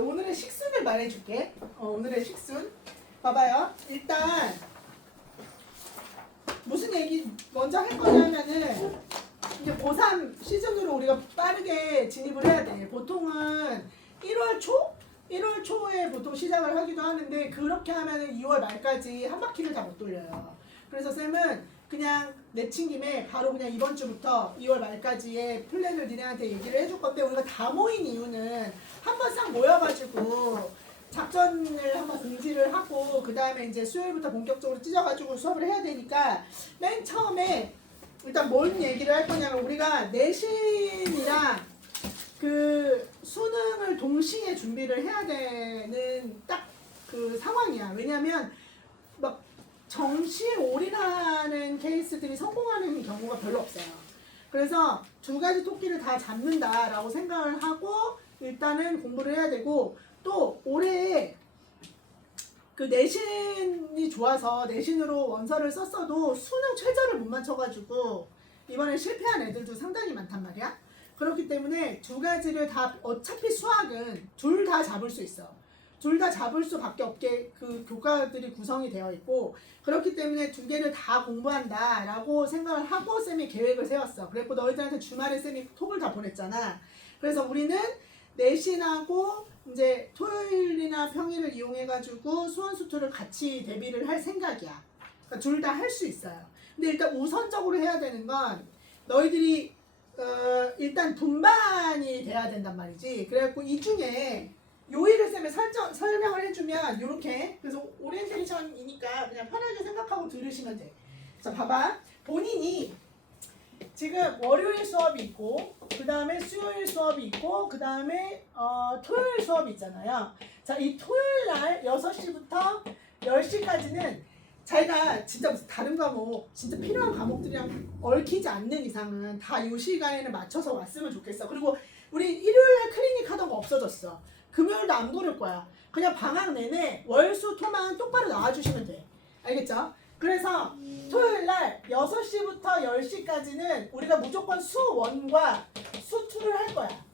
오늘의 식순을 말해줄게. 오늘의 식순. 봐봐요. 일단 무슨 얘기 먼저 할 거냐면은 이제 고3 시즌으로 우리가 빠르게 진입을 해야 돼. 보통은 1월 초? 1월 초에 보통 시작을 하기도 하는데 그렇게 하면은 2월 말까지 한 바퀴를 다 못 돌려요. 그래서 쌤은 그냥 내친 김에 바로 그냥 이번 주부터 2월 말까지의 플랜을 니네한테 얘기를 해줄 건데 우리가 다 모인 이유는 한번 싹 모여가지고 작전을 한번 공지를 하고 그 다음에 이제 수요일부터 본격적으로 찢어가지고 수업을 해야 되니까 맨 처음에 일단 뭔 얘기를 할 거냐면 우리가 내신이랑 그 수능을 동시에 준비를 해야 되는 딱 그 상황이야. 왜냐면 막 정시에 올인하는 케이스들이 성공하는 경우가 별로 없어요. 그래서 두 가지 토끼를 다 잡는다라고 생각을 하고 일단은 공부를 해야 되고 또 올해 그 내신이 좋아서 내신으로 원서를 썼어도 수능 최저를 못 맞춰가지고 이번에 실패한 애들도 상당히 많단 말이야. 그렇기 때문에 두 가지를 다 어차피 수학은 둘 다 잡을 수 있어. 둘 다 잡을 수밖에 없게 그 교과들이 구성이 되어 있고 그렇기 때문에 두 개를 다 공부한다라고 생각을 하고 쌤이 계획을 세웠어. 그래서 너희들한테 주말에 쌤이 톡을 다 보냈잖아. 그래서 우리는 내신하고 이제 토요일이나 평일을 이용해가지고 수원수투를 같이 대비를 할 생각이야. 그러니까 둘 다 할 수 있어요. 근데 일단 우선적으로 해야 되는 건 너희들이 일단 분반이 돼야 된단 말이지. 그래갖고 이 중에 요일을 쌤에 설명을 해주면 이렇게 그래서 오리엔테이션이니까 그냥 편하게 생각하고 들으시면 돼. 자 봐봐. 본인이 지금 월요일 수업이 있고 그 다음에 수요일 수업이 있고 그 다음에 토요일 수업이 있잖아요. 자, 이 토요일 날 6시부터 10시까지는 자기가 진짜 무슨 다른 과목 진짜 필요한 과목들이랑 얽히지 않는 이상은 다 이 시간에는 맞춰서 왔으면 좋겠어. 그리고 우리 일요일날 클리닉 하던 거 없어졌어. 금요일도 안 부를 거야. 그냥 방학 내내 월수 토만 똑바로 나와주시면 돼. 알겠죠? 그래서 토요일날 6시부터 10시까지는 우리가 무조건 수1과 수2를 할 거야.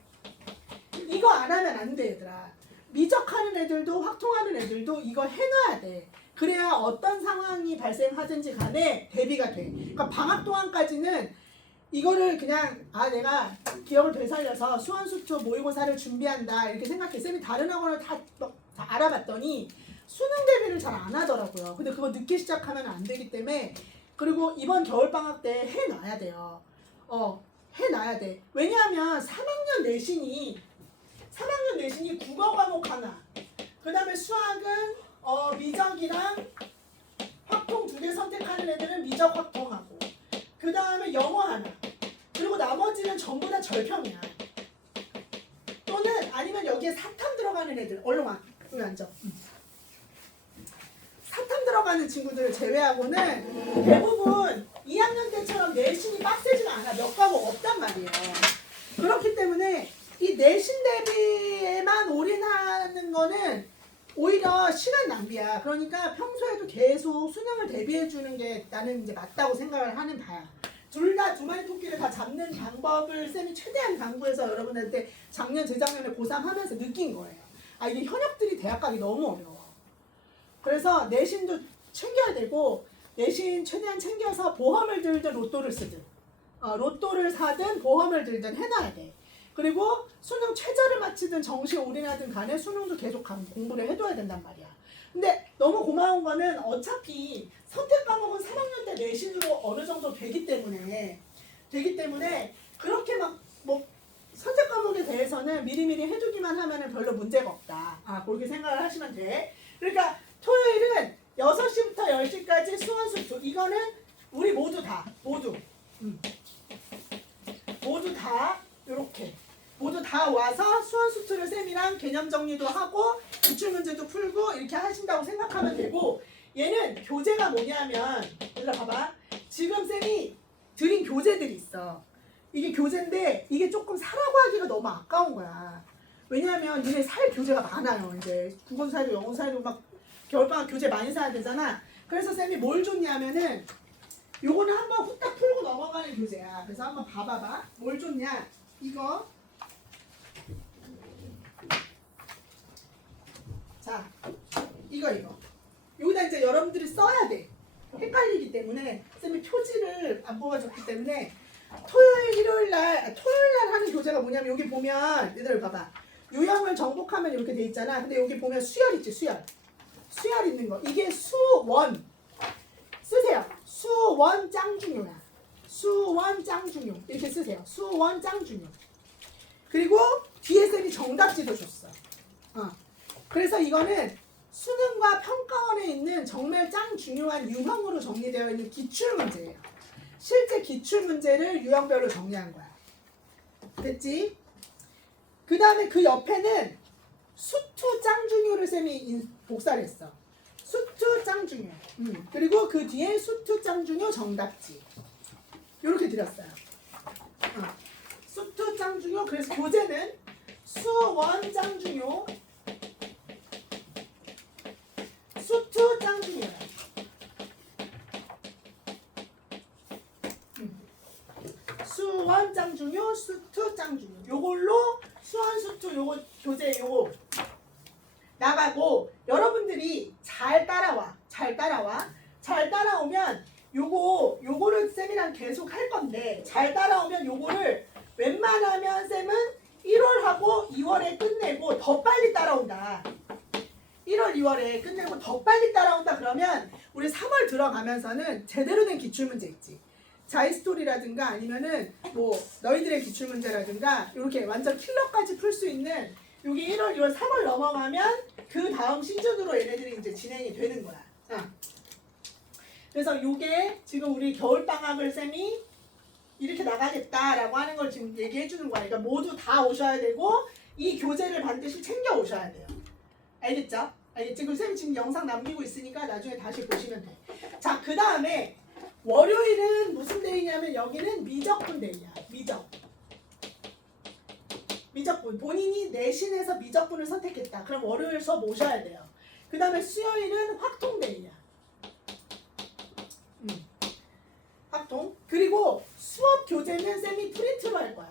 이거 안 하면 안 돼, 얘들아. 미적하는 애들도 확통하는 애들도 이거 해놔야 돼. 그래야 어떤 상황이 발생하든지 간에 대비가 돼. 그러니까 방학 동안까지는 이거를 그냥 내가 기억을 되살려서 수원수투 모의고사를 준비한다 이렇게 생각해. 쌤이 다른 학원을 다 알아봤더니 수능 대비를 잘 안 하더라고요. 근데 그거 늦게 시작하면 안 되기 때문에 그리고 이번 겨울방학 때 해놔야 돼요. 해놔야 돼. 왜냐하면 3학년 내신이 국어 과목 하나 그 다음에 수학은 미적이랑 확통 2개 선택하는 애들은 미적 확통하고 그 다음에 영어 하나 그리고 나머지는 전부 다 절평이야. 또는 아니면 여기에 사탐 들어가는 애들 얼른 와. 여기 앉아. 사탐 들어가는 친구들을 제외하고는 대부분 2학년 때처럼 내신이 빡세지가 않아. 몇 과목 없단 말이에요. 그렇기 때문에 이 내신 대비에만 올인하는 거는 오히려 시간 낭비야. 그러니까 평소에도 계속 수능을 대비해 주는 게 나는 이제 맞다고 생각을 하는 바야. 둘 다 두 마리 토끼를 다 잡는 방법을 쌤이 최대한 강구해서 여러분한테 작년 재작년에 고3 하면서 느낀 거예요. 이게 현역들이 대학 가기 너무 어려워. 그래서 내신도 챙겨야 되고 내신 최대한 챙겨서 보험을 들든 로또를 쓰든 로또를 사든 보험을 들든 해놔야 돼. 그리고 수능 최저를 마치든 정시에 올인하든 간에 수능도 계속 공부를 해둬야 된단 말이야. 근데 너무 고마운 거는 어차피 선택 과목은 3학년 때 내신으로 어느 정도 되기 때문에 그렇게 막 뭐 선택 과목에 대해서는 미리미리 해두기만 하면은 별로 문제가 없다. 그렇게 생각을 하시면 돼. 그러니까 토요일은 6시부터 10시까지 수원수투 이거는 우리 모두 다 이렇게 모두 다 와서 수원수투를 쌤이랑 개념 정리도 하고 기출문제도 풀고 이렇게 하신다고 생각하면 되고 얘는 교재가 뭐냐면 얘들아 봐봐. 지금 쌤이 드린 교재들이 있어. 이게 교재인데 이게 조금 사라고 하기가 너무 아까운 거야. 왜냐하면 이게 살 교재가 많아요. 이제 국어사료, 영어사료 막 겨울방학 교재 많이 사야 되잖아. 그래서 쌤이 뭘 줬냐면은 요거는 한번 후딱 풀고 넘어가는 교재야. 그래서 한번 봐봐봐. 뭘 줬냐? 이거 이거. 여기다 이제 여러분들이 써야 돼. 헷갈리기 때문에 쌤이 표지를 안 뽑아줬기 때문에 토요일, 일요일 날 하는 교재가 뭐냐면 여기 보면 얘들 봐봐. 유형을 정복하면 이렇게 돼 있잖아. 근데 여기 보면 수열 있지, 수열. 수열 있는 거. 이게 수원. 쓰세요. 수원 짱중요야. 수원 짱중요. 이렇게 쓰세요. 수원 짱중요. 그리고 뒤에 쌤이 정답지도 줬어. 그래서 이거는 수능과 평가원에 있는 정말 짱 중요한 유형으로 정리되어 있는 기출문제예요. 실제 기출문제를 유형별로 정리한 거야. 됐지? 그 다음에 그 옆에는 수투 짱중요를 쌤이 복사를 했어. 수투 짱중요. 그리고 그 뒤에 수투 짱중요 정답지. 이렇게 드렸어요. 수투 짱중요. 그래서 교재는 수원 짱중요, 수투 짱중요야. 수원 짱중요, 수투 짱중요. 요걸로 수원 수투 요거 교재 요거 나가고 여러분들이 잘 따라와. 잘 따라오면 요거를 쌤이랑 계속 할 건데 잘 따라오면 요거를 웬만하면 쌤은 1월하고 2월에 끝내고 더 빨리 따라온다. 1월, 2월에 끝내고 더 빨리 따라온다 그러면 우리 3월 들어가면서는 제대로 된 기출문제 있지. 자이스토리라든가 아니면은 뭐 너희들의 기출문제라든가 이렇게 완전 킬러까지 풀 수 있는 여기 1월, 2월, 3월 넘어가면 그 다음 시즌으로 얘네들이 이제 진행이 되는 거야. 그래서 요게 지금 우리 겨울방학을 쌤이 이렇게 나가겠다라고 하는 걸 지금 얘기해 주는 거야. 그러니까 모두 다 오셔야 되고 이 교재를 반드시 챙겨 오셔야 돼요. 알겠죠? 알겠지? 그리고 쌤이 지금 영상 남기고 있으니까 나중에 다시 보시면 돼. 자, 그 다음에 월요일은 무슨 데이냐면 여기는 미적분 데이야. 미적분. 본인이 내신에서 미적분을 선택했다. 그럼 월요일 수업 오셔야 돼요. 그 다음에 수요일은 확통 데이야. 확통. 그리고 수업 교재는 쌤이 프린트로 할 거야.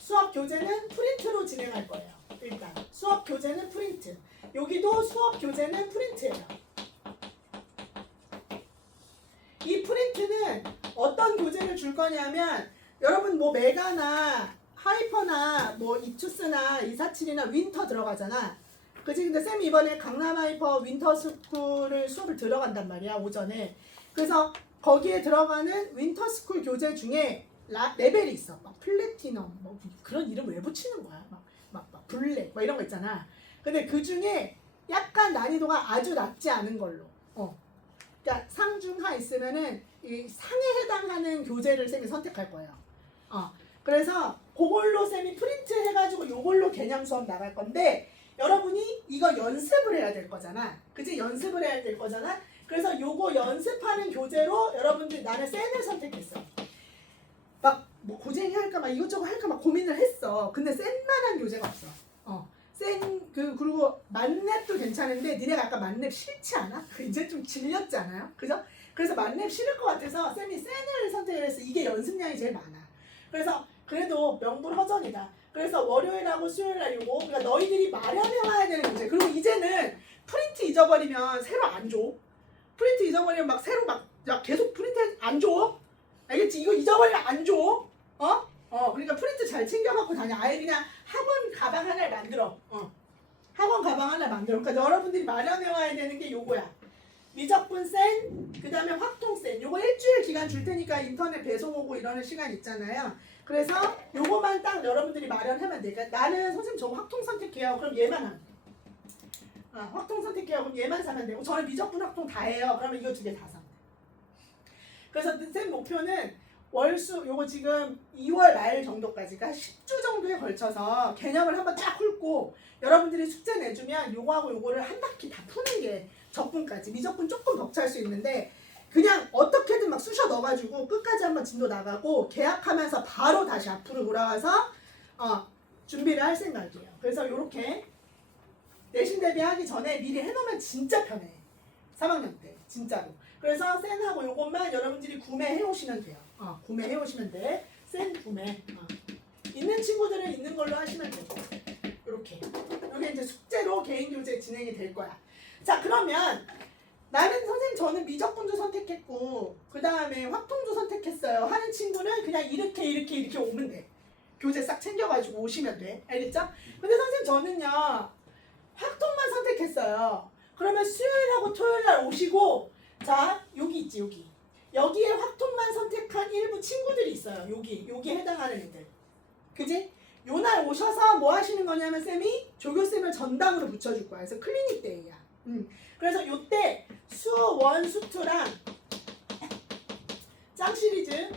수업 교재는 프린트로 진행할 거예요. 일단 수업 교재는 프린트. 여기도 수업 교재는 프린트예요. 이 프린트는 어떤 교재를 줄 거냐면 여러분 뭐 메가나 하이퍼나 뭐 이투스나 247이나 윈터 들어가잖아. 그치? 근데 쌤이 이번에 강남 하이퍼 윈터 스쿨을 수업을 들어간단 말이야, 오전에. 그래서 거기에 들어가는 윈터 스쿨 교재 중에 레벨이 있어. 막 플래티넘 뭐 그런 이름 왜 붙이는 거야? 막 블랙 뭐 이런 거 있잖아. 근데 그 중에 약간 난이도가 아주 낮지 않은 걸로. 그러니까 상중하 있으면은 이 상에 해당하는 교재를 쌤이 선택할 거예요. 그래서 그걸로 쌤이 프린트 해가지고 요걸로 개념 수업 나갈 건데 여러분이 이거 연습을 해야 될 거잖아. 그치? 연습을 해야 될 거잖아. 그래서 요거 연습하는 교재로 여러분들 나는 센을 선택했어. 막 뭐 고쟁이 할까 막 이것저것 할까 막 고민을 했어. 근데 센만한 교재가 없어. 그리고 만렙도 괜찮은데 니네가 아까 만렙 싫지 않아? 이제 좀 질렸지 않아요? 그죠? 그래서 만렙 싫을 것 같아서 쌤이 센을 선택을 했어. 이게 연습량이 제일 많아. 그래서 그래도 명불허전이다. 그래서 월요일하고 수요일날 요거 그러니까 너희들이 마련해와야 되는 문제. 그리고 이제는 프린트 잊어버리면 새로 안 줘. 프린트 잊어버리면 막 새로 막 계속 프린트 안 줘. 알겠지? 이거 잊어버리면 안 줘. 그러니까 프린트 잘 챙겨갖고 다녀. 아예 그냥 학원 가방 하나를 만들어. 학원 가방 하나 만들어. 그러니까 여러분들이 마련해와야 되는 게 요거야. 미적분 센, 그 다음에 확통 센. 요거 일주일 기간 줄 테니까 인터넷 배송 오고 이러는 시간 있잖아요. 그래서 요거만 딱 여러분들이 마련하면 돼. 그러니까 나는 선생님 저거 확통 선택해요. 그럼 얘만 하면 돼. 확통 선택해요. 그럼 얘만 사면 되고 저는 미적분 확통 다 해요. 그러면 이거 두 개 다 사면 돼. 그래서 쌤 목표는 월수 요거 지금 2월 말 정도까지가 10주 정도에 걸쳐서 개념을 한번 쫙 훑고 여러분들이 숙제 내주면 요거하고 요거를 한 바퀴 다 푸는 게 적분까지. 미적분 조금 벅찰 수 있는데 그냥 어떻게든 막 쑤셔 넣어가지고 끝까지 한번 진도 나가고 계약하면서 바로 다시 앞으로 돌아와서 준비를 할 생각이에요. 그래서 요렇게 내신 대비하기 전에 미리 해놓으면 진짜 편해. 3학년 때 진짜로. 그래서 센하고 요것만 여러분들이 구매해 오시면 돼요. 구매해 오시면 돼. 센 구매. 있는 친구들은 있는 걸로 하시면 되고. 이렇게. 여기 이제 숙제로 개인 진행이 될 거야. 자, 그러면 나는 선생님 저는 미적분도 선택했고 그 다음에 확통도 선택했어요 하는 친구는 그냥 이렇게 오면 돼. 교재 싹 챙겨가지고 오시면 돼. 알겠죠? 근데 선생님 저는요 확통만 선택했어요. 그러면 수요일하고 토요일날 오시고 자 여기 있지 여기에 확통만 선택한 일부 친구들이 있어요. 여기 해당하는 애들. 그지? 요날 오셔서 뭐 하시는 거냐면 쌤이 조교쌤을 전담으로 붙여줄 거야. 그래서 클리닉 데이야. 그래서 요때 수1, 수2랑 짱 시리즈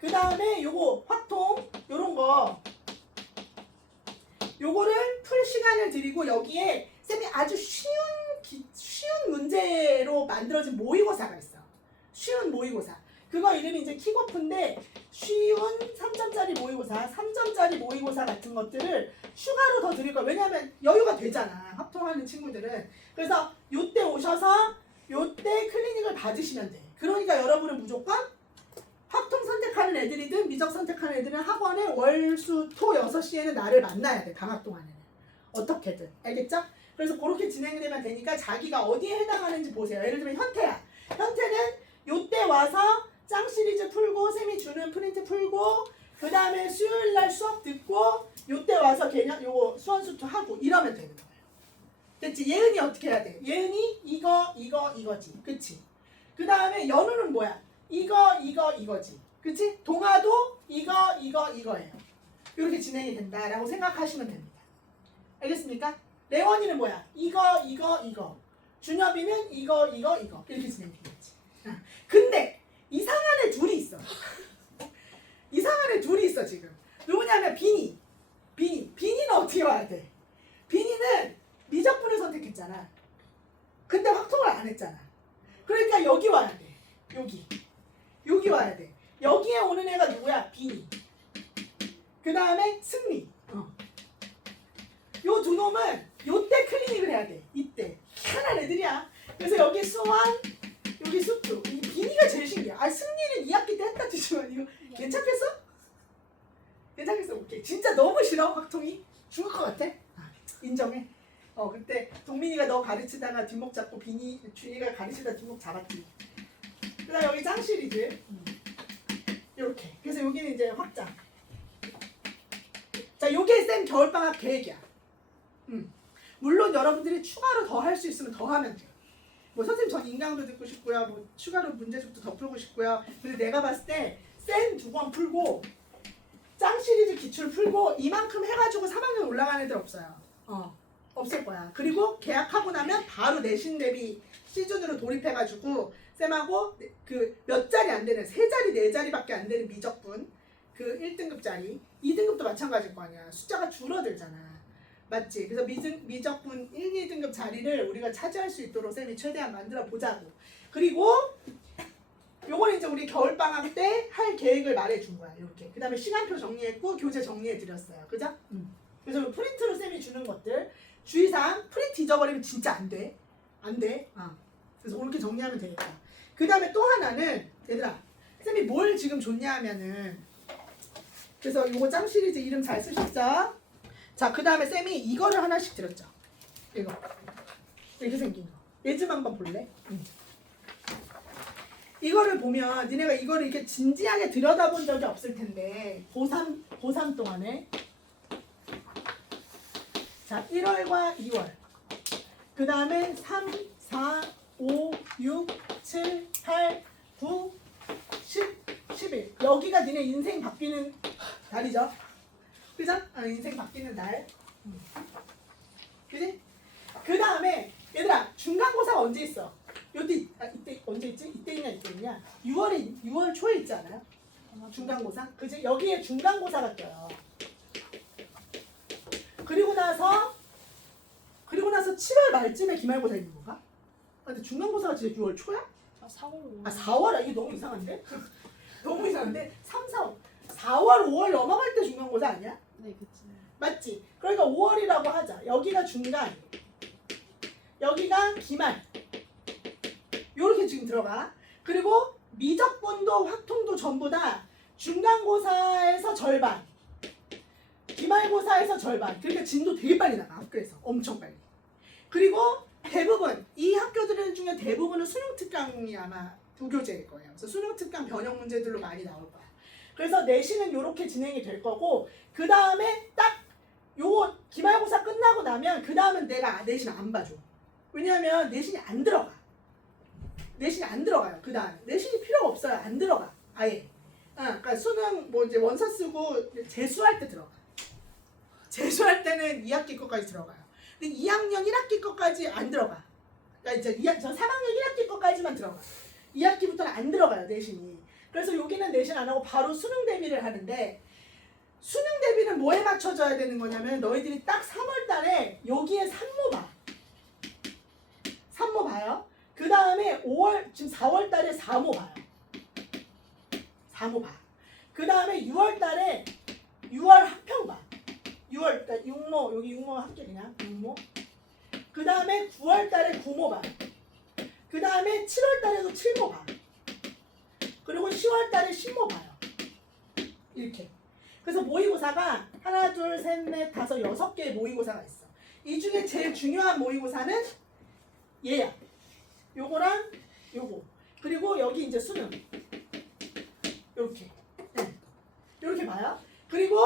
그 다음에 요거 확통 요런 거 요거를 풀 시간을 드리고 여기에 쌤이 아주 쉬운 문제로 만들어진 모의고사가 있어. 쉬운 모의고사. 그거 이름이 이제 킥오프인데 쉬운 3점짜리 모의고사, 3점짜리 모의고사 같은 것들을 추가로 더 드릴 거야. 왜냐면 여유가 되잖아. 합통하는 친구들은. 그래서 요때 오셔서 요때 클리닉을 받으시면 돼. 그러니까 여러분은 무조건 합통 선택하는 애들이든 미적 선택하는 애들은 학원에 월, 수, 토 6시에는 나를 만나야 돼. 방학 동안에는. 어떻게든. 알겠죠? 그래서 그렇게 진행되면 되니까 자기가 어디에 해당하는지 보세요. 예를 들면 현태야. 현태는 요때 와서 짱 시리즈 풀고 쌤이 주는 프린트 풀고 그 다음에 수요일날 수업 듣고 요때 와서 개념 요거 수원수투 하고 이러면 되는 거예요. 됐지? 예은이 어떻게 해야 돼? 예은이 이거지. 그치? 그 다음에 연우는 뭐야? 이거지. 그치? 동아도 이거예요. 이렇게 진행이 된다라고 생각하시면 됩니다. 알겠습니까? 레원이는 뭐야? 이거. 준엽이는 이거. 이렇게 진행되겠지. 근데 이상한 애 둘이 있어. 이상한 애 둘이 있어 지금. 누구냐면 비니. 비니는 어떻게 와야 돼? 비니는 미적분을 선택했잖아. 근데 확통을 안 했잖아. 그러니까 여기 와야 돼. 여기 와야 돼. 여기에 오는 애가 누구야? 비니. 그 다음에 승리. 요 두 놈은 요때 클리닉을 해야 돼. 이때. 희한한 애들이야. 그래서 여기 수원, 여기 수투. 이 비니가 제일 신기해. 승리는 2학기 때 했다 치지만 이거 괜찮겠어? 괜찮겠어? 오케이. 진짜 너무 싫어 확통이? 죽을 것 같아? 인정해. 그때 동민이가 너 가르치다가 뒷목 잡고 준이가 가르치다 뒷목 잡았지. 그 다음 여기 짱 시리즈. 이렇게. 그래서 여기는 이제 확장. 자, 요게 쌤 겨울방학 계획이야. 물론 여러분들이 추가로 더 할 수 있으면 더 하면 돼. 뭐 선생님 전 인강도 듣고 싶고요. 뭐 추가로 문제집도 더 풀고 싶고요. 근데 내가 봤을 때 쌤 2권 풀고 짱 시리즈 기출 풀고 이만큼 해가지고 3학년 올라가는 애들 없어요. 없을 거야. 그리고 계약하고 나면 바로 내신 대비 시즌으로 돌입해가지고 쌤하고 그 몇 자리 안 되는 3자리 4자리밖에 안 되는 미적분 그 1등급짜리 2등급도 마찬가지일 거 아니야. 숫자가 줄어들잖아. 맞지? 그래서 미적분 1, 2등급 자리를 우리가 차지할 수 있도록 쌤이 최대한 만들어 보자고. 그리고 요거는 이제 우리 겨울방학 때 할 계획을 말해준 거야. 이렇게. 그 다음에 시간표 정리했고 교재 정리해드렸어요. 그죠? 그래서 프린트로 쌤이 주는 것들 주의사항 프린트 잊어버리면 진짜 안 돼. 그래서 이렇게 정리하면 되겠다. 그 다음에 또 하나는 얘들아 쌤이 뭘 지금 줬냐 하면은 그래서 요거 짱 시리즈 이름 잘 쓰셨죠? 자, 그 다음에 쌤이 이거를 하나씩 드렸죠. 이거. 이렇게 생긴 거. 얘 좀 한번 볼래? 이거를 보면 니네가 이거를 이렇게 진지하게 들여다본 적이 없을 텐데 고3 동안에 자, 1월과 2월 그 다음에 3, 4, 5, 6, 7, 8, 9, 10, 11 여기가 니네 인생 바뀌는 달이죠. 그죠? 인생 바뀌는 날. 그지? 그 다음에 얘들아 중간고사가 언제 있어? 이때 언제 있지? 이때 있냐? 6월 초에 있지 않아요? 중간고사? 그지? 여기에 중간고사가 껴요. 그리고 나서 7월 말쯤에 기말고사 있는 건가? 근데 중간고사가 진짜 6월 초야? 4월 5월. 4월아? 이게 너무 이상한데? 너무 이상한데? 3, 4월, 5월 넘어갈 때 중간고사 아니야? 네, 그치. 맞지? 그러니까 5월이라고 하자. 여기가 중간, 여기가 기말. 요렇게 지금 들어가. 그리고 미적분도 확통도 전부 다 중간고사에서 절반, 기말고사에서 절반. 그러니까 진도 되게 빨리 나가 학교에서. 엄청 빨리. 그리고 대부분 이 학교들 중에 대부분은 수능 특강이 아마 부교재일 거예요. 그래서 수능 특강 변형 문제들로 많이 나올 거야. 그래서 내신은 이렇게 진행이 될 거고 그 다음에 딱 요 기말고사 끝나고 나면 그 다음은 내가 내신 안 봐줘. 왜냐하면 내신이 안 들어가. 내신이 안 들어가요. 그 다음 내신이 필요가 없어요. 안 들어가. 아예. 그러니까 수능 뭐 이제 원서 쓰고 재수할 때 들어가. 재수할 때는 2학기 거까지 들어가요. 근데 2학년 1학기 거까지 안 들어가. 그러니까 이제 저 3학년 1학기 거까지만 들어가. 2학기부터는 안 들어가요 내신이. 그래서 여기는 내신 안 하고 바로 수능 대비를 하는데 수능 대비는 뭐에 맞춰줘야 되는 거냐면 너희들이 딱 3월 달에 여기에 산모 봐. 산모 봐요. 그 다음에 5월 지금 4월 달에 사모 봐요. 사모 봐. 그 다음에 6월 달에 6월 학평 봐. 6월 달 육모 여기 육모 할게 그냥 육모. 그 다음에 9월 달에 구모 봐. 그 다음에 7월 달에도 칠모 봐. 그리고 10월 달에 신모 봐요. 이렇게. 그래서 모의고사가 하나, 둘, 셋, 넷, 다섯, 6개의 모의고사가 있어. 이 중에 제일 중요한 모의고사는 얘야. 요거랑 요거. 그리고 여기 이제 수능. 요렇게. 네. 요렇게 봐요. 그리고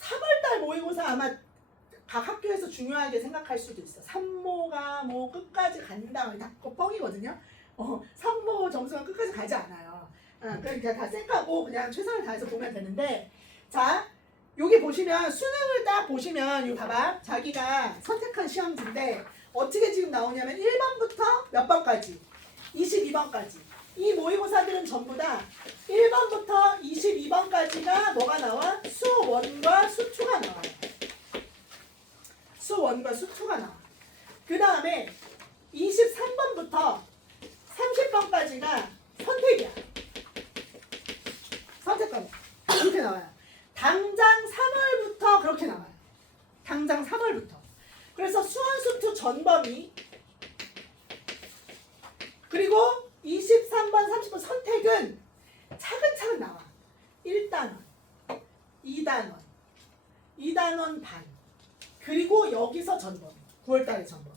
3월달 모의고사 아마 각 학교에서 중요하게 생각할 수도 있어. 산모가 뭐 끝까지 간다. 다 뻥이거든요. 산모 점수가 끝까지 가지 않아요. 그러니까 다 쌩까고 그냥 최선을 다해서 보면 되는데 자 여기 보시면 수능을 딱 보시면 이거 봐봐. 자기가 선택한 시험지인데 어떻게 지금 나오냐면 1번부터 몇 번까지 22번까지 이 모의고사들은 전부 다 1번부터 22번까지가 뭐가 나와? 수1과 수2가 나와요. 수1과 수2가 나와. 그 다음에 23번부터 30번까지가 선택이야. 선택 과목. 이렇게 나와요. 당장 3월부터 그렇게 나와요. 당장 3월부터. 그래서 수원, 수투 전범위 그리고 23번, 30번 선택은 차근차근 나와. 1단원, 2단원, 2단원 반 그리고 여기서 전범위 9월달에 전범위.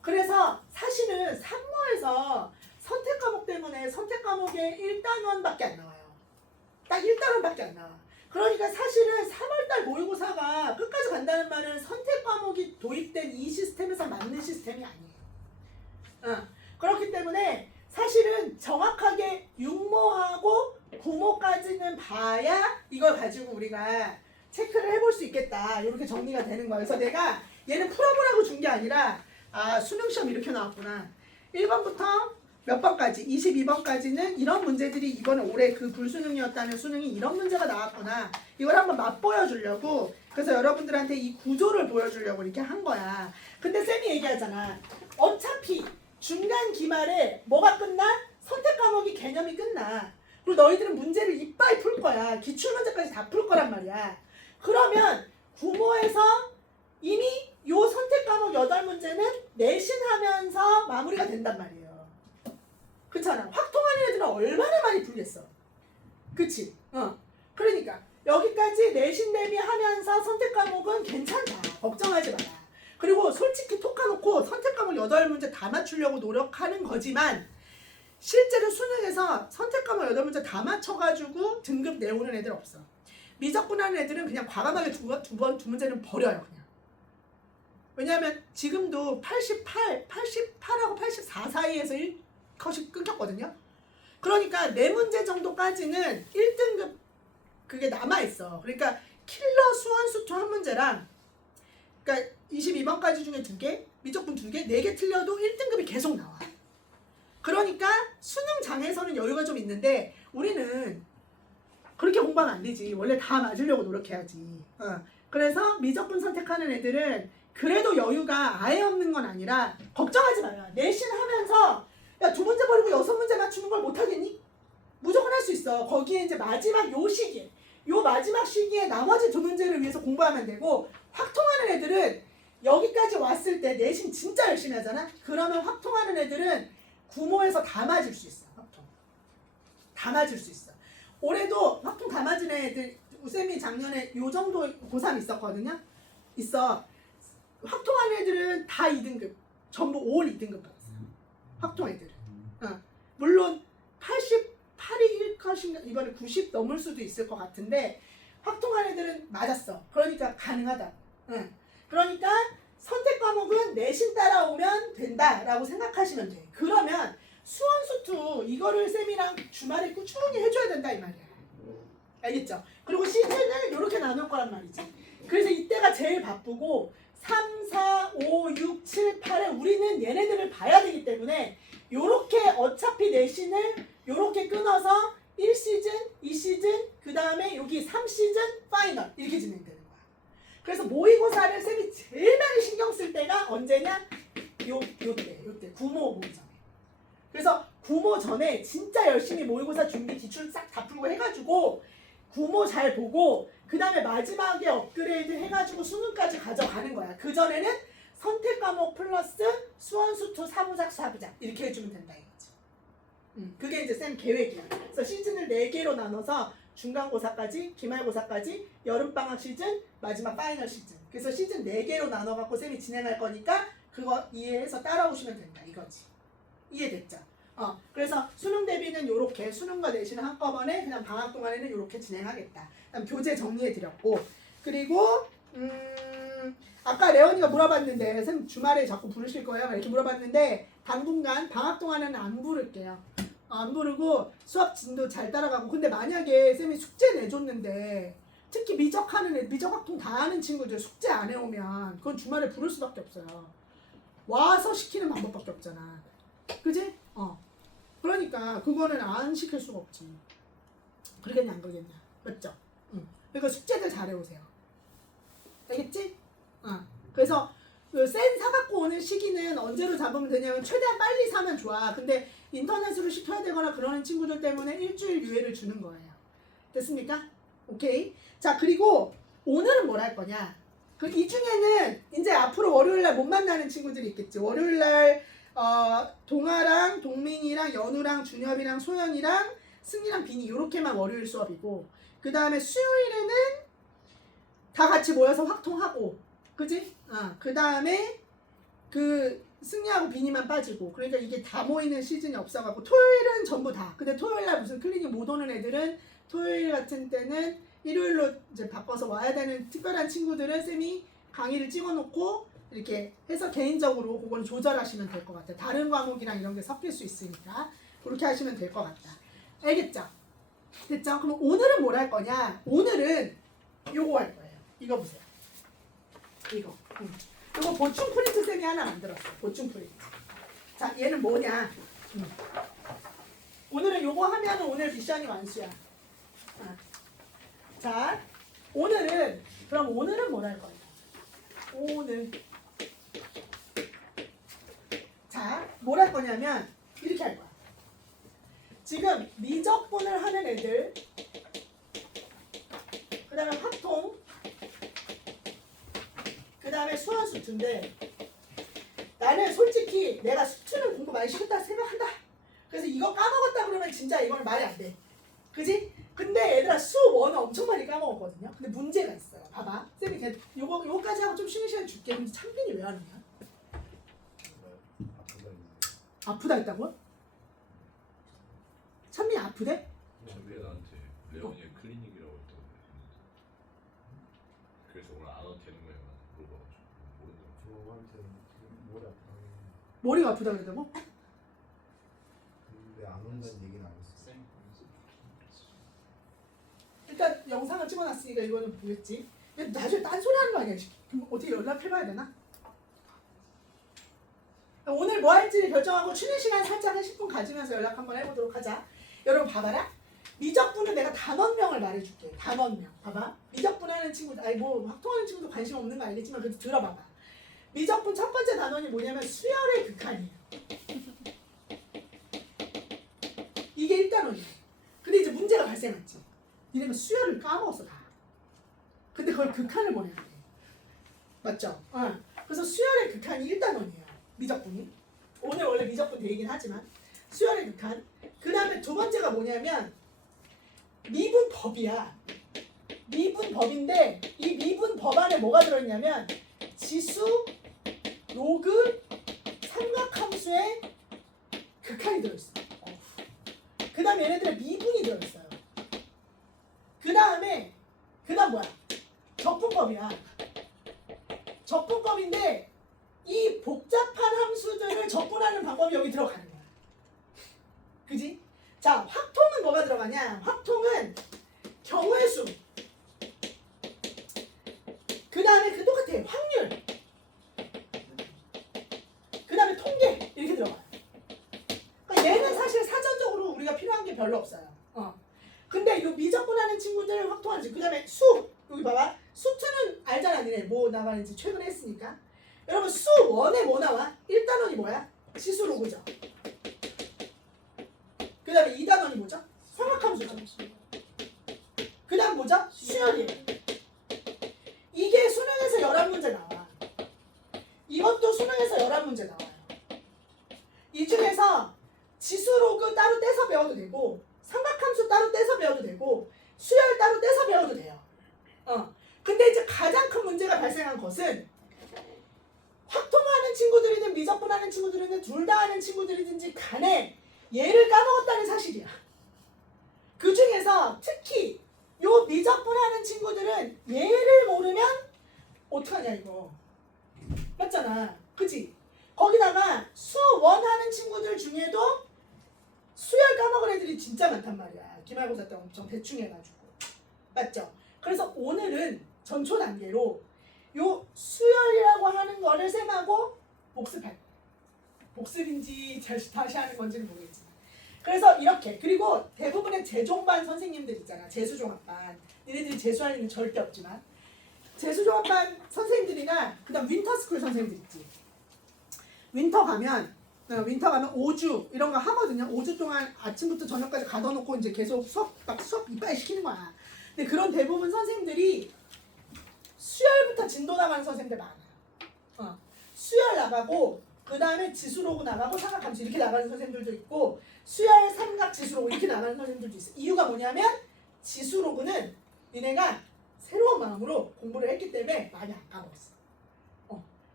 그래서 사실은 산모에서 선택 과목 때문에 선택 과목에 1단원밖에 안 나와요. 딱 1단원밖에 안 나와. 그러니까 사실은 3월달 모의고사가 끝까지 간다는 말은 선택 과목이 도입된 이 시스템에서 맞는 시스템이 아니에요. 그렇기 때문에 사실은 정확하게 육모하고 구모까지는 봐야 이걸 가지고 우리가 체크를 해볼 수 있겠다. 이렇게 정리가 되는 거예요. 그래서 내가 얘는 풀어보라고 준 게 아니라 수능시험 이렇게 나왔구나. 1번부터 몇 번까지? 22번까지는 이런 문제들이 이번에 올해 그 불수능이었다는 수능이 이런 문제가 나왔구나. 이걸 한번 맛보여 주려고 그래서 여러분들한테 이 구조를 보여주려고 이렇게 한 거야. 근데 쌤이 얘기하잖아. 어차피 중간 기말에 뭐가 끝나? 선택 과목이 개념이 끝나. 그리고 너희들은 문제를 이빠이 풀 거야. 기출문제까지 다 풀 거란 말이야. 그러면 구모에서 이미 요 선택 과목 8문제는 내신하면서 마무리가 된단 말이에요. 그렇잖아. 확통하는 애들은 얼마나 많이 풀겠어. 그치? 그러니까 여기까지 내신 대비하면서 선택 과목은 괜찮다. 걱정하지 마라. 그리고 솔직히 톡 까놓고 선택 과목 8문제 다 맞추려고 노력하는 거지만 실제로 수능에서 선택 과목 8문제 다 맞춰가지고 등급 내오는 애들 없어. 미적분하는 애들은 그냥 과감하게 두 문제는 버려요. 그냥. 왜냐하면 지금도 88하고 84 사이에서 1컷이 끊겼거든요. 그러니까 4문제 정도까지는 1등급 그게 남아있어. 그러니까 킬러 수원 수투 한 문제랑 그러니까 22번까지 중에 2개, 미적분 2개, 4개 틀려도 1등급이 계속 나와. 그러니까 수능장에서는 여유가 좀 있는데 우리는 그렇게 공부하면 안 되지. 원래 다 맞으려고 노력해야지. 그래서 미적분 선택하는 애들은 그래도 여유가 아예 없는 건 아니라 걱정하지 마요. 내신 하면서 야 2문제 버리고 6문제 맞추는 걸 못하겠니? 무조건 할 수 있어. 거기에 이제 마지막 요 시기에 요 마지막 시기에 나머지 2문제를 위해서 공부하면 되고 확통하는 애들은 여기까지 왔을 때 내신 진짜 열심히 하잖아? 그러면 확통하는 애들은 구모에서 다 맞을 수 있어. 확통. 다 맞을 수 있어. 올해도 확통 다 맞은 애들 쌤이 작년에 요 정도 고3 있었거든요. 있어. 확통한 애들은 다 2등급. 전부 올 2등급 받았어요. 확통 애들은. 물론 88일 것인가 이번에 90 넘을 수도 있을 것 같은데 확통한 애들은 맞았어. 그러니까 가능하다. 그러니까 선택 과목은 내신 따라오면 된다라고 생각하시면 돼. 그러면 수원수투 이거를 쌤이랑 주말에 꾸준히 해줘야 된다 이 말이야. 알겠죠? 그리고 시즌을 이렇게 나눌 거란 말이지. 그래서 이때가 제일 바쁘고 3, 4, 5, 6, 7, 8에 우리는 얘네들을 봐야 되기 때문에 요렇게 어차피 내신을 요렇게 끊어서 1시즌, 2시즌, 그 다음에 여기 3시즌 파이널 이렇게 진행되는 거야. 그래서 모의고사를 쌤이 제일 많이 신경 쓸 때가 언제냐? 요때 구모 보기 전에. 그래서 구모 전에 진짜 열심히 모의고사 준비 기출 싹 다 풀고 해가지고 구모 잘 보고 그 다음에 마지막에 업그레이드 해가지고 수능까지 가져가는 거야. 그 전에는 선택 과목 플러스 수원수투 4부작 4부작 이렇게 해주면 된다 이거지. 그게 이제 쌤 계획이야. 그래서 시즌을 4개로 나눠서 중간고사까지, 기말고사까지, 여름방학 시즌, 마지막 파이널 시즌. 그래서 시즌 4개로 나눠갖고 쌤이 진행할 거니까 그거 이해해서 따라오시면 된다 이거지. 이해됐죠? 그래서 수능 대비는 요렇게 수능과 내신을 한꺼번에 그냥 방학 동안에는 요렇게 진행하겠다. 그다음 교재 정리해드렸고 그리고 아까 레원이가 물어봤는데 쌤 주말에 자꾸 부르실 거예요? 이렇게 물어봤는데 당분간 방학 동안에는 안 부를게요. 안 부르고 수학 진도 잘 따라가고 근데 만약에 쌤이 숙제 내줬는데 특히 미적하는 애, 미적학통 다 하는 친구들 숙제 안 해오면 그건 주말에 부를 수밖에 없어요. 와서 시키는 방법밖에 없잖아. 그지? 그러니까 그거는 안 시킬 수가 없지. 그러겠냐 안 그러겠냐. 맞죠? 그러니까 숙제들 잘 해오세요. 알겠지? 그래서 그 센 사갖고 오는 시기는 언제로 잡으면 되냐면 최대한 빨리 사면 좋아. 근데 인터넷으로 시켜야 되거나 그러는 친구들 때문에 일주일 유예를 주는 거예요. 됐습니까? 오케이. 자 그리고 오늘은 뭘 할 거냐? 이 중에는 이제 앞으로 월요일날 못 만나는 친구들이 있겠지. 월요일날 동아랑 동민이랑 연우랑 준엽이랑 소연이랑 승리랑 비니 요렇게만 월요일 수업이고 그 다음에 수요일에는 다 같이 모여서 확통하고 그지? 그 다음에 그 승리하고 비니만 빠지고 그러니까 이게 다 모이는 시즌이 없어갖고 토요일은 전부 다. 근데 토요일날 무슨 클리닉 못 오는 애들은 토요일 같은 때는 일요일로 이제 바꿔서 와야 되는 특별한 친구들은 쌤이 강의를 찍어놓고 이렇게 해서 개인적으로 그건 조절하시면 될 것 같아요. 다른 과목이랑 이런 게 섞일 수 있으니까 그렇게 하시면 될 것 같다. 알겠죠? 됐죠? 그럼 오늘은 뭘 할 거냐? 오늘은 요거 할 거예요. 이거 보세요. 이거. 이거 보충 프린트 쌤이 하나 만들었어. 보충 프린트. 자, 얘는 뭐냐? 오늘은 요거 하면 오늘 미션이 완수야. 자, 오늘은 그럼 오늘은 뭘 할 거예요? 오늘. 자, 뭘 할 거냐면 이렇게 할 거야. 지금 미적분을 하는 애들 그 다음에 확통 그 다음에 수원수투인데 나는 솔직히 내가 수투는 공부 많이 시켰다 생각한다. 그래서 이거 까먹었다 그러면 진짜 이거는 말이 안 돼. 그지? 근데 얘들아 수업 원은 엄청 많이 까먹었거든요. 근데 문제가 있어요. 봐봐. 쌤이 그냥 요거까지 하고 좀 쉬는 시간 줄게. 근데 창빈이 왜 하는 거야? 아프다 했다고? 찬민이 아프대? 찬빈이 나한테 레온이 클리닉이라고 했다고 그랬는데 그래서 오늘 안 와도 되는 거야 물어봐가지고 모른다고. 저한테 머리 아프다고 머리가 아프다 그랬다고? 근데 안 온다는 얘기는 안 했어. 일단 영상을 찍어놨으니까 이거는 보겠지. 나중에 딴소리 하는 거 아니야? 그럼 어떻게 연락해봐야 되나? 오늘 뭐 할지 결정하고 쉬는 시간 살짝 한 10분 가지면서 연락 한번 해보도록 하자. 여러분 봐봐라. 미적분은 내가 단원명을 말해줄게. 단원명. 봐봐. 미적분 하는 친구들, 아니 뭐 확통하는 친구도 관심 없는 거 알겠지만 그래도 들어봐봐. 미적분 첫 번째 단원이 뭐냐면 수열의 극한이에요. 이게 1단원이에요. 근데 이제 문제가 발생했지. 니네가 수열을 까먹었어 다. 근데 그걸 극한을 보내야 돼. 맞죠? 그래서 수열의 극한이 1단원이에요. 미적분이. 오늘 원래 미적분 대이긴 하지만 수열의 극한. 그 다음에 두 번째가 뭐냐면 미분법이야. 미분법인데 이 미분법 안에 뭐가 들어있냐면 지수, 로그, 삼각함수의 극한이 들어있어. 그 다음에 얘네들의 미분이 들어있어요. 그 다음 뭐야? 적분법이야. 적분법인데 이 복잡한 함수들을 적분하는 방법이 여기 들어가는 거야. 그지? 자, 확통은 뭐가 들어가냐? 확통은 경우의 수. 그 다음에 그 똑같아. 확률. 그 다음에 통계. 이렇게 들어가요. 그러니까 얘는 사실 사전적으로 우리가 필요한 게 별로 없어요. 근데 이 미적분하는 친구들 확통하는 친구. 그 다음에 수. 여기 봐봐. 수2는 알잖아. 니네 뭐 나가는지 최근에 했으니까. 여러분 수1에 뭐 나와? 1단원이 뭐야? 지수 로그죠. 그 다음에 2단원이 뭐죠? 삼각함수죠. 그 다음 뭐죠? 수열이에요. 이게 수능에서 11문제 나와. 이것도 수능에서 11문제 나와요. 이 중에서 지수 로그 따로 떼서 배워도 되고 삼각함수 따로 떼서 배워도 되고 수열 따로 떼서 배워도 돼요. 근데 이제 가장 큰 문제가 발생한 것은 확통하는 친구들이든 미적분하는 친구들이든 둘 다 하는 친구들이든지 간에 얘를 까먹었다는 사실이야. 그 중에서 특히 요 미적분하는 친구들은 얘를 모르면 어떡하냐 이거. 맞잖아. 그치? 거기다가 수1 하는 친구들 중에도 수열 까먹은 애들이 진짜 많단 말이야. 기말고사 때 엄청 대충 해가지고. 맞죠? 그래서 오늘은 전초 단계로 요 수열이라고 하는 거를 쌤하고 복습할 거예요. 복습인지 다시 하는 건지는 모르겠지만. 그래서 이렇게. 그리고 대부분의 재종반 선생님들 있잖아. 재수종합반. 니네들이 재수할 일은 절대 없지만. 재수종합반 선생님들이나 그 다음 윈터스쿨 선생님들 있지. 윈터 가면 5주 이런 거 하거든요. 5주 동안 아침부터 저녁까지 가둬놓고 이제 계속 수업 이빨 시키는 거야. 근데 그런 대부분 선생님들이 수열부터 진도 나가는 선생님들 많아요. 수열 나가고 그 다음에 지수로그 나가고 삼각함수 이렇게 나가는 선생님들도 있고 수열, 삼각, 지수로그 이렇게 나가는 선생님들도 있어요. 이유가 뭐냐면 지수로그는 니네가 새로운 마음으로 공부를 했기 때문에 많이 안 까먹었어.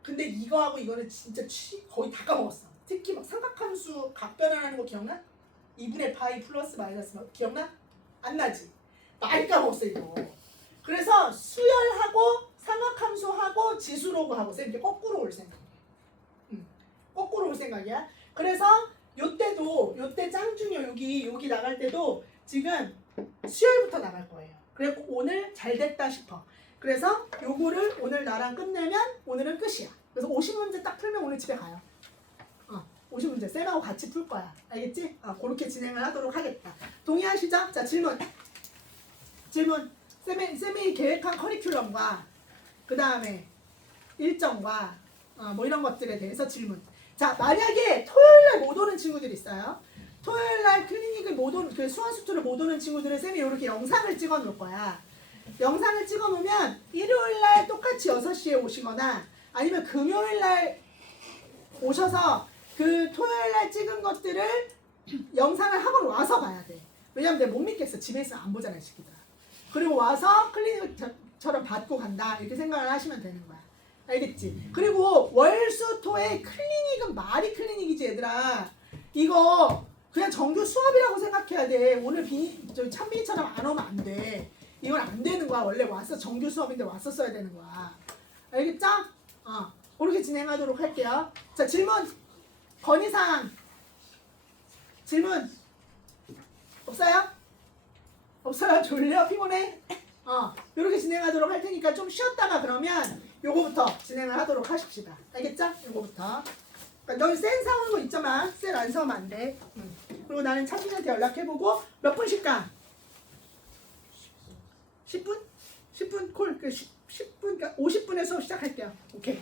근데 이거하고 이거는 진짜 거의 다 까먹었어. 특히 막 삼각함수 각 변환하는 거 기억나? 2분의 파이 플러스 마이너스 기억나? 안 나지? 많이 까먹었어 이거. 그래서 수열하고 삼각함수하고 지수로그하고 이렇게 거꾸로 올 생각이야. 거꾸로 올 생각이야. 그래서 요때 짱중요 여기 나갈 때도 지금 수열부터 나갈 거예요. 그래서 오늘 잘 됐다 싶어. 그래서 요거를 오늘 나랑 끝내면 오늘은 끝이야. 그래서 50문제 딱 풀면 오늘 집에 가요. 50문제 쌤하고 같이 풀 거야. 알겠지? 그렇게 진행을 하도록 하겠다. 동의하시죠? 자, 질문. 쌤이 계획한 커리큘럼과 그 다음에 일정과 뭐 이런 것들에 대해서 질문. 자, 만약에 토요일날 못 오는 친구들이 있어요. 토요일날 클리닉을 못 오는, 그 수원수투를 못 오는 친구들은 쌤이 이렇게 영상을 찍어 놓을 거야. 영상을 찍어 놓으면 일요일날 똑같이 6시에 오시거나 아니면 금요일날 오셔서 그 토요일날 찍은 것들을 영상을 학원 와서 봐야 돼. 왜냐면 내가 못 믿겠어. 집에 있으면 안 보잖아, 이 새끼들아. 그리고 와서 클리닉처럼 받고 간다. 이렇게 생각을 하시면 되는 거야. 알겠지? 그리고 월수토의 클리닉은 말이 클리닉이지, 얘들아. 이거 그냥 정규 수업이라고 생각해야 돼. 오늘 찬빈이처럼 안 오면 안 돼. 이건 안 되는 거야. 원래 정규 수업인데 왔었어야 되는 거야. 알겠죠? 그렇게 진행하도록 할게요. 자, 질문. 건의사항. 질문. 없어요? 없어요? 졸려? 피곤해? 이렇게 진행하도록 할 테니까 좀 쉬었다가 그러면 요거부터 진행을 하도록 하십시다. 알겠죠? 요거부터. 그러니까 너 셀 사오는 거 있잖아. 셀 안 사오면 안 돼. 그리고 나는 찬빈한테 연락해보고 몇 분씩 가? 10분? 10분 콜. 10분, 그러니까 50분에 수업 시작할게요. 오케이.